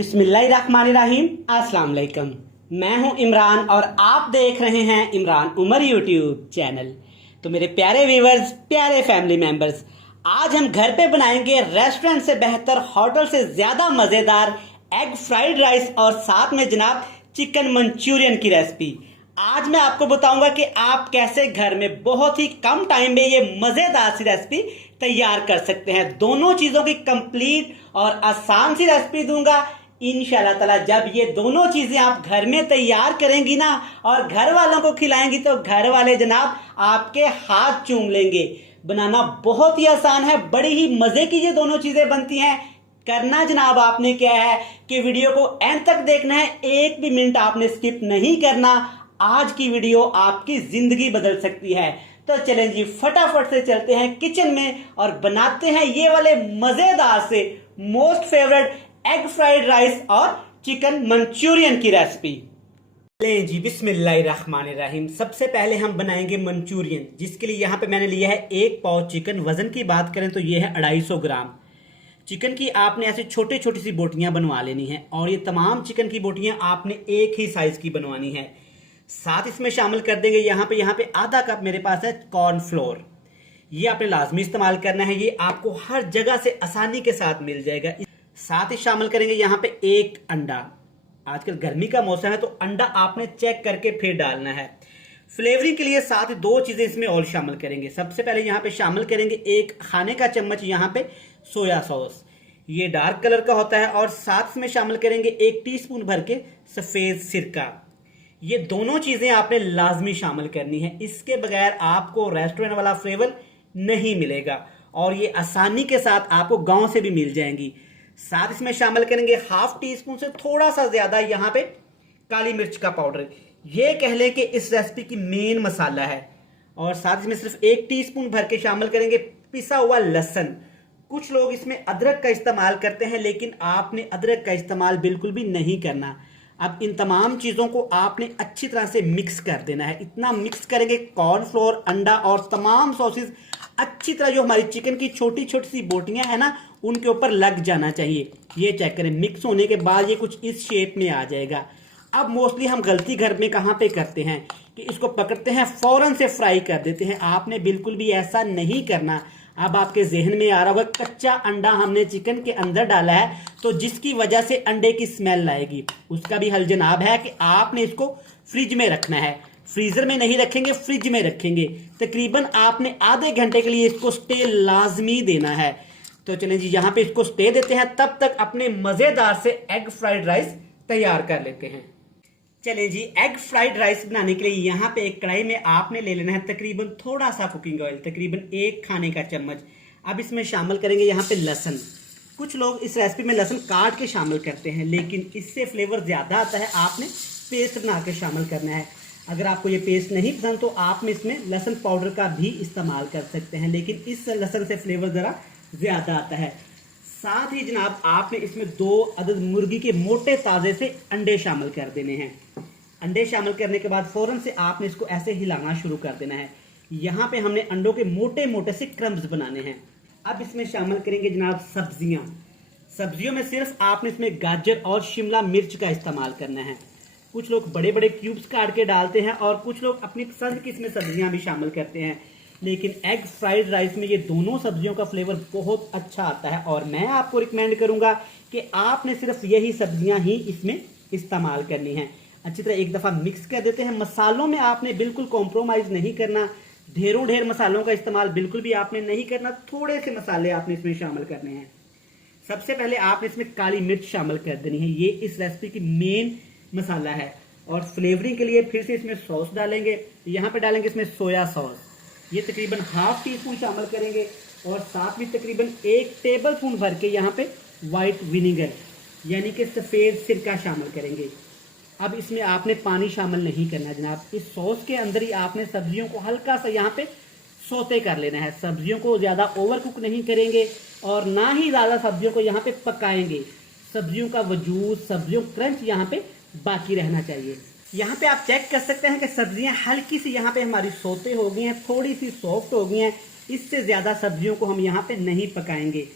बिस्मिल्लाहिर्रहमानिर्रहीम। अस्सलाम वालेकुम। मैं हूं इमरान और आप देख रहे हैं इमरान उमर यूट्यूब चैनल। तो मेरे प्यारे व्यूवर्स, प्यारे फैमिली मेंबर्स, आज हम घर पे बनाएंगे रेस्टोरेंट से बेहतर, होटल से ज़्यादा मज़ेदार एग फ्राइड राइस और साथ में जनाब चिकन मंचूरियन की रेसिपी। आज मैं आपको बताऊंगा कि आप कैसे घर में बहुत ही कम टाइम में ये मज़ेदार सी रेसिपी तैयार कर सकते हैं। दोनों चीज़ों की कंप्लीट और आसान सी रेसिपी दूंगा इंशाल्लाह ताला। जब ये दोनों चीजें आप घर में तैयार करेंगी ना और घर वालों को खिलाएंगी तो घर वाले जनाब आपके हाथ चूम लेंगे। बनाना बहुत ही आसान है, बड़ी ही मजे की ये दोनों चीजें बनती हैं। करना जनाब आपने क्या है कि वीडियो को एंड तक देखना है, एक भी मिनट आपने स्किप नहीं करना। आज की वीडियो आपकी जिंदगी बदल सकती है। तो चलें जी, फटाफट से चलते हैं किचन में और बनाते हैं ये वाले मजेदार से most favourite egg fried rice और चिकन मंचूरियन की रेसिपी। लें जी, बिस्मिल्लाहिर्रहमानिर्रहीम। सबसे पहले हम बनाएंगे मंचूरियन, जिसके लिए यहाँ पे मैंने लिया है 1 पाव चिकन। वजन की बात करें तो ये है 250 ग्राम। चिकन की आपने ऐसे छोटी छोटी सी बोटियां बनवा लेनी है और ये तमाम चिकन की बोटियां आपने एक ही साइज की बनवानी है। साथ इसमें शामिल कर देंगे यहाँ पे आधा कप मेरे पास है कॉर्नफ्लोर। ये आपने लाजमी इस्तेमाल करना है, ये आपको हर जगह से आसानी के साथ मिल जाएगा। साथ ही शामिल करेंगे यहाँ पे 1 अंडा। आजकल गर्मी का मौसम है तो अंडा आपने चेक करके फिर डालना है। फ्लेवरिंग के लिए साथ ही 2 चीजें इसमें और शामिल करेंगे। सबसे पहले यहाँ पे शामिल करेंगे 1 खाने का चम्मच यहाँ पे सोया सॉस, ये डार्क कलर का होता है। और साथ में शामिल करेंगे 1 टीस्पून भर के सफेद सिरका। ये दोनों चीजें आपने लाजमी शामिल करनी है, इसके बगैर आपको रेस्टोरेंट वाला फ्लेवर नहीं मिलेगा और ये आसानी के साथ आपको गांव से भी मिल जाएंगी। साथ इसमें शामिल करेंगे 1/2 टीस्पून से थोड़ा सा ज्यादा यहाँ पे काली मिर्च का पाउडर। ये कह लें कि इस रेसिपी की मेन मसाला है। और साथ इसमें सिर्फ 1 टीस्पून भर के शामिल करेंगे पिसा हुआ लहसुन। कुछ लोग इसमें अदरक का इस्तेमाल करते हैं, लेकिन आपने अदरक का इस्तेमाल बिल्कुल भी नहीं करना। अब इन तमाम चीजों को आपने अच्छी तरह से मिक्स कर देना है। इतना मिक्स करेंगे कॉर्नफ्लोर, अंडा और तमाम सॉसेस अच्छी तरह जो हमारी चिकन की छोटी छोटी सी बोटियां हैं ना, उनके ऊपर लग जाना चाहिए। ये चेक करें, मिक्स होने के बाद ये कुछ इस शेप में आ जाएगा। अब मोस्टली हम गलती घर में कहाँ पे करते हैं कि इसको पकड़ते हैं, फौरन से फ्राई कर देते हैं। आपने बिल्कुल भी ऐसा नहीं करना। अब आपके जहन में आ रहा होगा कच्चा अंडा हमने चिकन के अंदर डाला है तो जिसकी वजह से अंडे की स्मेल आएगी। उसका भी हल जनाब है कि आपने इसको फ्रिज में रखना है। फ्रीजर में नहीं रखेंगे, फ्रिज में रखेंगे। तकरीबन आपने आधे घंटे के लिए इसको स्टे लाजमी देना है। तो चलें जी, यहाँ पे इसको स्टे देते हैं, तब तक अपने मजेदार से एग फ्राइड राइस तैयार कर लेते हैं। चलें जी, एग फ्राइड राइस बनाने के लिए यहाँ पे एक कढ़ाई में आपने ले लेना है तकरीबन थोड़ा सा कुकिंग ऑयल, तकरीबन 1 खाने का चम्मच। अब इसमें शामिल करेंगे यहाँ पे लहसुन। कुछ लोग इस रेसिपी में लहसुन काट के शामिल करते हैं, लेकिन इससे फ्लेवर ज्यादा आता है। आपने पेस्ट बना के शामिल करना है। अगर आपको ये पेस्ट नहीं पसंद तो आप में इसमें लहसुन पाउडर का भी इस्तेमाल कर सकते हैं, लेकिन इस लहसुन से फ्लेवर ज़रा ज़्यादा आता है। साथ ही जनाब आपने इसमें 2 अदद मुर्गी के मोटे ताज़े से अंडे शामिल कर देने हैं। अंडे शामिल करने के बाद फ़ौरन से आपने इसको ऐसे हिलाना शुरू कर देना है। यहाँ पे हमने अंडों के मोटे मोटे से क्रम्स बनाने हैं। अब इसमें शामिल करेंगे जनाब सब्जियाँ। सब्जियों में सिर्फ आपने इसमें गाजर और शिमला मिर्च का इस्तेमाल करना है। कुछ लोग बड़े बड़े क्यूब्स काट के डालते हैं और कुछ लोग अपनी पसंद की इसमें सब्जियां भी शामिल करते हैं, लेकिन एग फ्राइड राइस में ये दोनों सब्जियों का फ्लेवर बहुत अच्छा आता है। और मैं आपको रिकमेंड करूंगा कि आपने सिर्फ यही सब्जियां ही इसमें इस्तेमाल करनी है। अच्छी तरह एक दफ़ा मिक्स कर देते हैं। मसालों में आपने बिल्कुल कॉम्प्रोमाइज़ नहीं करना, ढेरों मसालों का इस्तेमाल बिल्कुल भी आपने नहीं करना। थोड़े से मसाले आपने इसमें शामिल करने हैं। सबसे पहले आपने इसमें काली मिर्च शामिल कर देनी है, ये इस रेसिपी की मेन मसाला है। और फ्लेवरिंग के लिए फिर से इसमें सॉस डालेंगे। यहाँ पे डालेंगे इसमें सोया सॉस, ये तकरीबन 1/2 टीस्पून शामिल करेंगे। और साथ में तकरीबन 1 टेबल स्पून भर के यहाँ पे वाइट विनेगर यानी कि सफ़ेद सिरका शामिल करेंगे। अब इसमें आपने पानी शामिल नहीं करना जनाब। इस सॉस के अंदर ही आपने सब्जियों को हल्का सा यहाँ पे सौते कर लेना है। सब्जियों को ज़्यादा ओवर कुक नहीं करेंगे और ना ही ज़्यादा सब्जियों को यहाँ पे पकाएंगे। सब्जियों का वजूद, सब्जियों क्रंच यहाँ पे बाकी रहना चाहिए। यहाँ पे आप चेक कर सकते हैं कि सब्जियां हल्की सी यहाँ पे हमारी सोते हो गई हैं, थोड़ी सी सॉफ्ट हो गई हैं। इससे ज़्यादा सब्जियों को हम यहाँ पे नहीं पकाएंगे।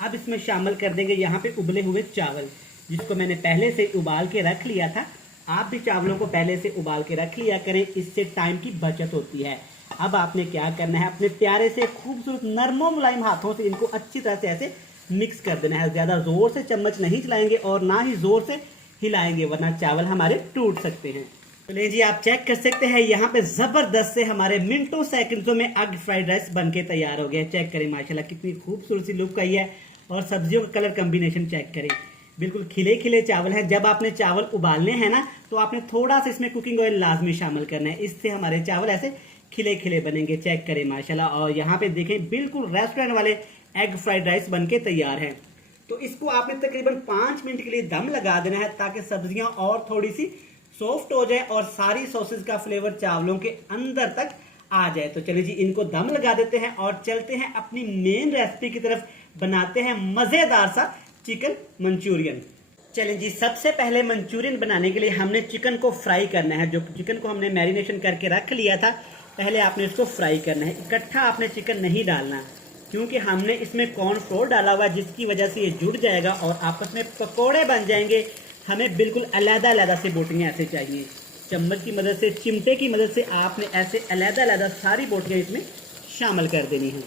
अब इसमें शामिल कर देंगे यहाँ पे उबले हुए चावल। जिसको मैंने पहले से उबाल के रख लिया था। आप भी चावलों को पहले से उबाल के रख लिया करें, इससे टाइम की बचत होती है। अब आपने क्या करना है, अपने प्यारे से खूबसूरत नरमो मुलायम हाथों से इनको अच्छी तरह से ऐसे मिक्स कर देना है। ज़्यादा ज़ोर से चम्मच नहीं चलाएंगे और ना ही ज़ोर से हिलाएंगे, वरना चावल हमारे टूट सकते हैं। चलिए जी, आप चेक कर सकते हैं यहाँ पे ज़बरदस्त से हमारे मिनटों सेकंडों में एग फ्राइड राइस बनके तैयार हो गया। चेक करें माशाल्लाह कितनी खूबसूरत सी लुक आई है, और सब्जियों का कलर कम्बिनेशन चेक करें, बिल्कुल खिले खिले चावल हैं। जब आपने चावल उबालने हैं ना, तो आपने थोड़ा सा इसमें कुकिंग ऑयल लाजमी शामिल करना है, इससे हमारे चावल ऐसे खिले खिले बनेंगे। चेक करें माशाल्लाह, और यहाँ पे देखें बिल्कुल रेस्टोरेंट वाले एग फ्राइड राइस बनके तैयार है। तो इसको आपने तकरीबन 5 मिनट के लिए दम लगा देना है, ताकि सब्जियां और थोड़ी सी सॉफ्ट हो जाए और सारी सॉसेज का फ्लेवर चावलों के अंदर तक आ जाए। तो चलिए जी, इनको दम लगा देते हैं और चलते हैं अपनी मेन रेसिपी की तरफ। बनाते हैं मजेदार सा चिकन मंचूरियन। चलिए जी, सबसे पहले मंचूरियन बनाने के लिए हमने चिकन को फ्राई करना है। जो चिकन को हमने मैरिनेशन करके रख लिया था, पहले आपने इसको फ्राई करना है। इकट्ठा आपने चिकन नहीं डालना, क्योंकि हमने इसमें कॉर्नफ्लोर डाला हुआ है, जिसकी वजह से ये जुड़ जाएगा और आपस में पकोड़े बन जाएंगे। हमें बिल्कुल अलग-अलग से बोटियां ऐसे चाहिए। चम्मच की मदद से, चिमटे की मदद से आपने ऐसे अलग-अलग सारी बोटियां इसमें शामिल कर देनी है।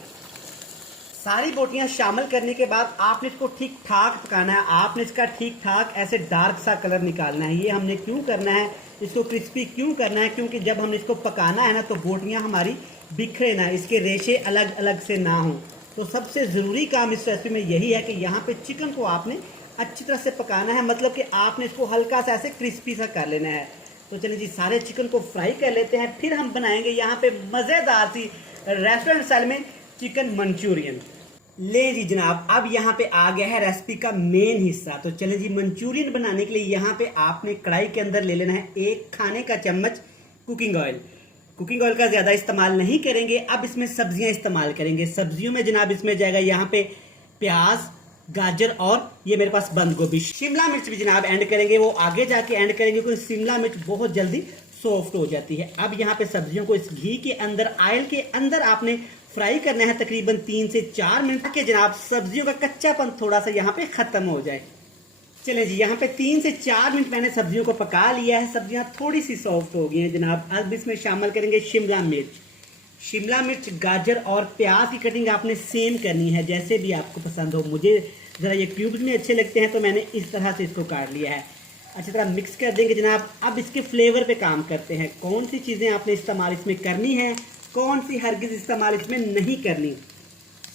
सारी बोटियां शामिल करने के बाद आपने इसको ठीक ठाक पकाना है। आपने इसका ठीक ठाक ऐसे डार्क सा कलर निकालना है। ये हमने क्यों करना है, इसको क्रिस्पी क्यों करना है, क्योंकि जब हमने इसको पकाना है ना, तो बोटियां हमारी बिखरे ना, इसके रेशे अलग अलग से ना हों। तो सबसे ज़रूरी काम इस रेसिपी में यही है कि यहाँ पे चिकन को आपने अच्छी तरह से पकाना है, मतलब कि आपने इसको हल्का सा ऐसे क्रिस्पी सा कर लेना है। तो चलिए जी, सारे चिकन को फ्राई कर लेते हैं, फिर हम बनाएंगे यहाँ पे मज़ेदार सी रेस्टोरेंट स्टाइल में चिकन मंचूरियन। ले जी जनाब, अब यहाँ पे आ गया है रेसिपी का मेन हिस्सा। तो चलिए जी, मंचूरियन बनाने के लिए यहाँ पे आपने कढ़ाई के अंदर ले लेना है 1 खाने का चम्मच कुकिंग ऑयल। कुकिंग ऑयल का ज़्यादा इस्तेमाल नहीं करेंगे। अब इसमें सब्जियां इस्तेमाल करेंगे। सब्जियों में जनाब इसमें जाएगा यहाँ पे प्याज, गाजर और ये मेरे पास बंद गोभी। शिमला मिर्च भी जनाब ऐड करेंगे, वो आगे जाके ऐड करेंगे, क्योंकि शिमला मिर्च बहुत जल्दी सॉफ्ट हो जाती है। अब यहाँ पे सब्जियों को इस घी के अंदर, ऑयल के अंदर आपने फ्राई करना है तकरीबन 3 से 4 मिनट के। जनाब सब्जियों का कच्चापन थोड़ा सा यहाँ पे खत्म हो जाए। चले जी, यहाँ पे 3 से 4 मिनट मैंने सब्जियों को पका लिया है। सब्जियां थोड़ी सी सॉफ्ट हो गई हैं जनाब। अब इसमें शामिल करेंगे शिमला मिर्च। शिमला मिर्च, गाजर और प्याज की कटिंग आपने सेम करनी है, जैसे भी आपको पसंद हो। मुझे ज़रा ये क्यूब्स में अच्छे लगते हैं, तो मैंने इस तरह से इसको काट लिया है। अच्छी तरह मिक्स कर देंगे जनाब। अब इसके फ्लेवर पे काम करते हैं। कौन सी चीज़ें आपने इस्तेमाल इसमें करनी है, कौन सी हरगिज़ इस्तेमाल इसमें नहीं करनी।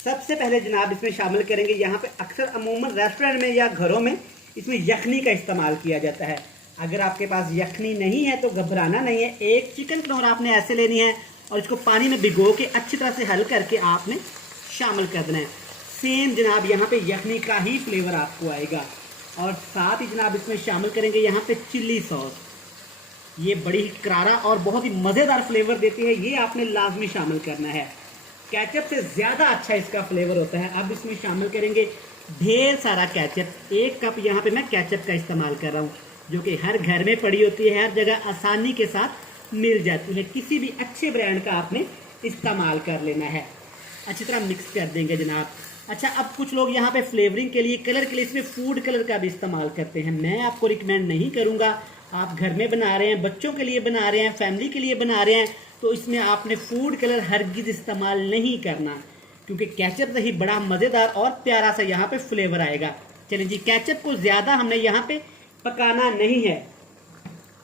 सबसे पहले जनाब इसमें शामिल करेंगे, यहाँ पे अक्सर अमूमन रेस्टोरेंट में या घरों में इसमें यखनी का इस्तेमाल किया जाता है। अगर आपके पास यखनी नहीं है तो घबराना नहीं है। एक चिकन कनौर आपने ऐसे लेनी है और इसको पानी में भिगो के अच्छी तरह से हल करके आपने शामिल कर देना है। सेम जनाब यहाँ पे यखनी का ही फ्लेवर आपको आएगा। और साथ ही जनाब इसमें शामिल करेंगे यहाँ पे चिल्ली सॉस। ये बड़ी ही करारा और बहुत ही मज़ेदार फ्लेवर देती है, ये आपने लाजमी शामिल करना है। केचप से ज़्यादा अच्छा इसका फ्लेवर होता है। अब इसमें शामिल करेंगे ढेर सारा केचप। 1 कप यहाँ पे मैं केचप का इस्तेमाल कर रहा हूँ, जो कि हर घर में पड़ी होती है, हर जगह आसानी के साथ मिल जाती है। किसी भी अच्छे ब्रांड का आपने इस्तेमाल कर लेना है। अच्छी तरह मिक्स कर देंगे जनाब। अच्छा, अब कुछ लोग यहाँ पे फ्लेवरिंग के लिए, कलर के लिए इसमें फूड कलर का भी इस्तेमाल करते हैं। मैं आपको रिकमेंड नहीं करूँगा। आप घर में बना रहे हैं, बच्चों के लिए बना रहे हैं, फैमिली के लिए बना रहे हैं, तो इसमें आपने फूड कलर हरगिज़ इस्तेमाल नहीं करना, क्योंकि केचप से ही बड़ा मज़ेदार और प्यारा सा यहाँ पे फ्लेवर आएगा। चलिए जी, केचप को ज़्यादा हमने यहाँ पे पकाना नहीं है।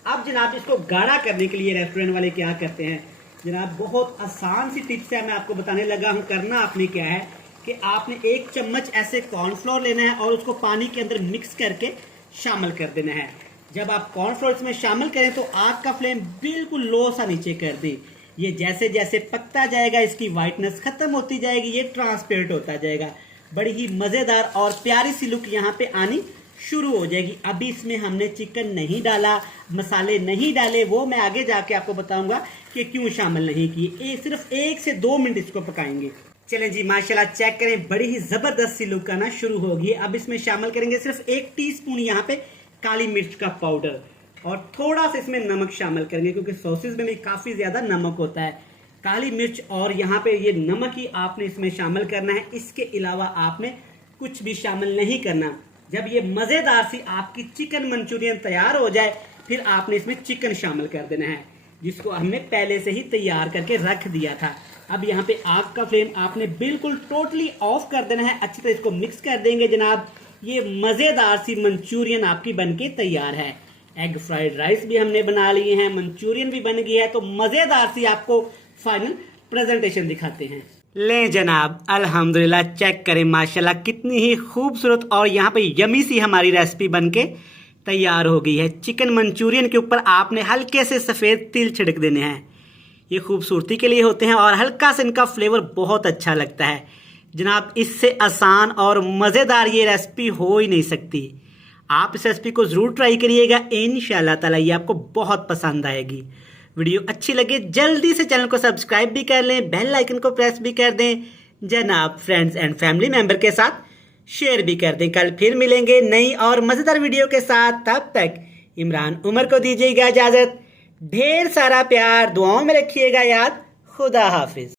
अब जनाब इसको गाढ़ा करने के लिए रेस्टोरेंट वाले क्या करते हैं जनाब, बहुत आसान सी टिप्स है, मैं आपको बताने लगा हूँ। करना आपने क्या है कि आपने 1 चम्मच ऐसे कॉर्नफ्लोर लेना है और उसको पानी के अंदर मिक्स करके शामिल कर देना है। जब आप कॉर्नफ्लोर इसमें शामिल करें तो आग का फ्लेम बिल्कुल लो सा नीचे कर दें। ये जैसे जैसे पकता जाएगा, इसकी वाइटनेस खत्म होती जाएगी, ये ट्रांसपेरेंट होता जाएगा। बड़ी ही मज़ेदार और प्यारी सी लुक यहाँ पे आनी शुरू हो जाएगी। अभी इसमें हमने चिकन नहीं डाला, मसाले नहीं डाले, वो मैं आगे जाके आपको बताऊंगा कि क्यों शामिल नहीं किए। सिर्फ 1 से 2 मिनट इसको पकाएंगे। चलें जी, माशाल्लाह चेक करें, बड़ी ही ज़बरदस्त सी लुक आना शुरू होगी। अब इसमें शामिल करेंगे सिर्फ 1 टीस्पून यहाँ पे काली मिर्च का पाउडर, और थोड़ा सा इसमें नमक शामिल करेंगे, क्योंकि सॉसेज में भी काफ़ी ज़्यादा नमक होता है। काली मिर्च और यहाँ पे ये नमक ही आपने इसमें शामिल करना है। इसके अलावा आपने कुछ भी शामिल नहीं करना। जब ये मज़ेदार सी आपकी चिकन मंचूरियन तैयार हो जाए, फिर आपने इसमें चिकन शामिल कर देना है, जिसको हमने पहले से ही तैयार करके रख दिया था। अब यहाँ पे आग का फ्लेम आपने बिल्कुल टोटली ऑफ कर देना है। अच्छी तरह इसको मिक्स कर देंगे जनाब। ये मज़ेदार सी मंचूरियन आपकी बनके तैयार है। एग फ्राइड राइस भी हमने बना लिए हैं, मंचूरियन भी बन गई है। तो मज़ेदार सी आपको फाइनल प्रेजेंटेशन दिखाते हैं। ले जनाब, अल्हम्दुलिल्लाह, चेक करें माशाल्लाह कितनी ही खूबसूरत और यहाँ पे यमी सी हमारी रेसिपी बनके तैयार हो गई है। चिकन मंचूरियन के ऊपर आपने हल्के से सफ़ेद तिल छिड़क देने हैं। ये खूबसूरती के लिए होते हैं और हल्का सा इनका फ्लेवर बहुत अच्छा लगता है जनाब। इससे आसान और मज़ेदार ये रेसिपी हो ही नहीं सकती। आप इस रेसिपी को ज़रूर ट्राई करिएगा, इंशाल्लाह ताला ये आपको बहुत पसंद आएगी। वीडियो अच्छी लगे जल्दी से चैनल को सब्सक्राइब भी कर लें, बेल आइकन को प्रेस भी कर दें जनाब। फ्रेंड्स एंड फैमिली मेंबर के साथ शेयर भी कर दें। कल फिर मिलेंगे नई और मज़ेदार वीडियो के साथ। तब तक इमरान उमर को दीजिएगा इजाज़त। ढेर सारा प्यार दुआओं में रखिएगा याद। खुदा हाफिज।